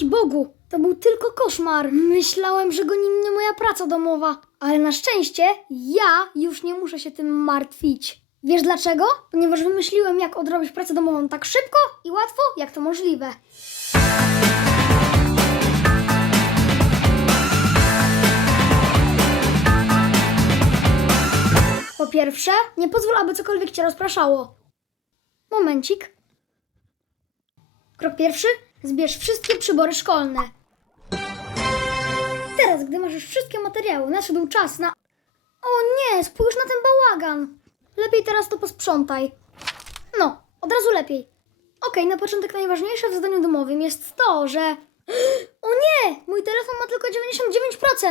Dzięki Bogu, to był tylko koszmar. Myślałem, że goni mnie moja praca domowa. Ale na szczęście ja już nie muszę się tym martwić. Wiesz dlaczego? Ponieważ wymyśliłem, jak odrobić pracę domową tak szybko i łatwo, jak to możliwe. Po pierwsze, nie pozwól, aby cokolwiek cię rozpraszało. Momencik. Krok pierwszy, zbierz wszystkie przybory szkolne. Teraz, gdy masz już wszystkie materiały, nadszedł czas na... O nie, spójrz na ten bałagan. Lepiej teraz to posprzątaj. No, od razu lepiej. Okej, na początek najważniejsze w zadaniu domowym jest to, że... O nie! Mój telefon ma tylko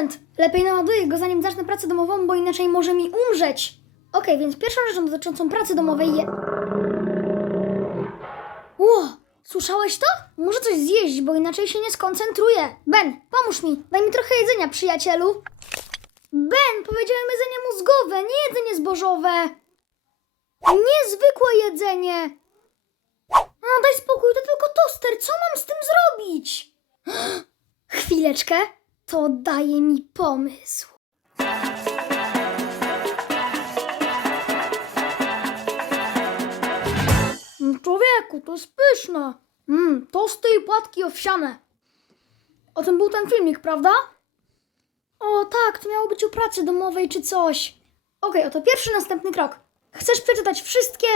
99%! Lepiej naładuję go zanim zacznę pracę domową, bo inaczej może mi umrzeć. Okej, więc pierwszą rzeczą dotyczącą pracy domowej jest... Ło! Słyszałeś to? Muszę coś zjeść, bo inaczej się nie skoncentruję. Ben, pomóż mi. Daj mi trochę jedzenia, przyjacielu. Ben, powiedziałem jedzenie mózgowe, nie jedzenie zbożowe. Niezwykłe jedzenie. No daj spokój, to tylko toster. Co mam z tym zrobić? Chwileczkę. To daje mi pomysł. Człowieku, to jest pyszne. Mmm, tosty i płatki owsiane. O tym był ten filmik, prawda? O tak, to miało być o pracy domowej czy coś. Okej, oto pierwszy następny krok. Chcesz przeczytać wszystkie...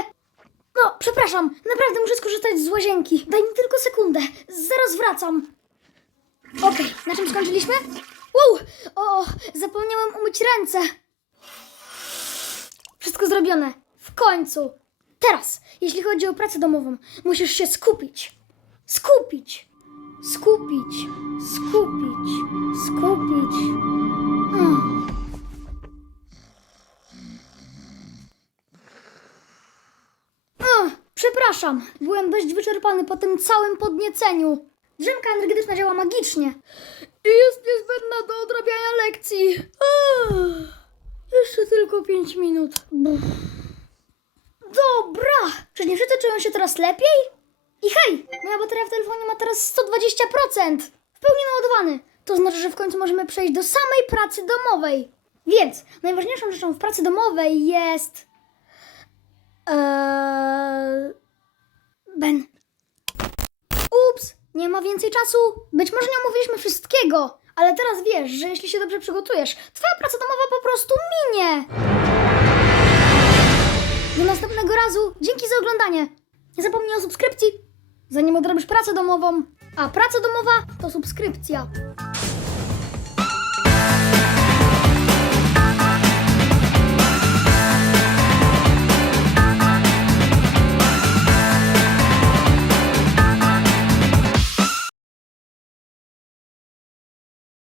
No, przepraszam, naprawdę muszę skorzystać z łazienki. Daj mi tylko sekundę, zaraz wracam. Okej, na czym skończyliśmy? Wow! O, zapomniałem umyć ręce. Wszystko zrobione. W końcu. Teraz, jeśli chodzi o pracę domową, musisz się skupić. Skupić. Skupić. Skupić. Skupić. Mm. Przepraszam, byłem dość wyczerpany po tym całym podnieceniu. Drzemka energetyczna działa magicznie. I jest niezbędna do odrabiania lekcji. Ach, jeszcze tylko pięć minut. Buh. Czy nie wszyscy czują się teraz lepiej? I hej! Moja bateria w telefonie ma teraz 120%! W pełni naładowany! To znaczy, że w końcu możemy przejść do samej pracy domowej. Więc najważniejszą rzeczą w pracy domowej jest... Eee... Ben. Ups! Nie ma więcej czasu. Być może nie omówiliśmy wszystkiego, ale teraz wiesz, że jeśli się dobrze przygotujesz, twoja praca domowa po prostu minie. Do następnego razu. Dzięki za oglądanie. Nie zapomnij o subskrypcji, zanim odrobisz pracę domową. A praca domowa to subskrypcja.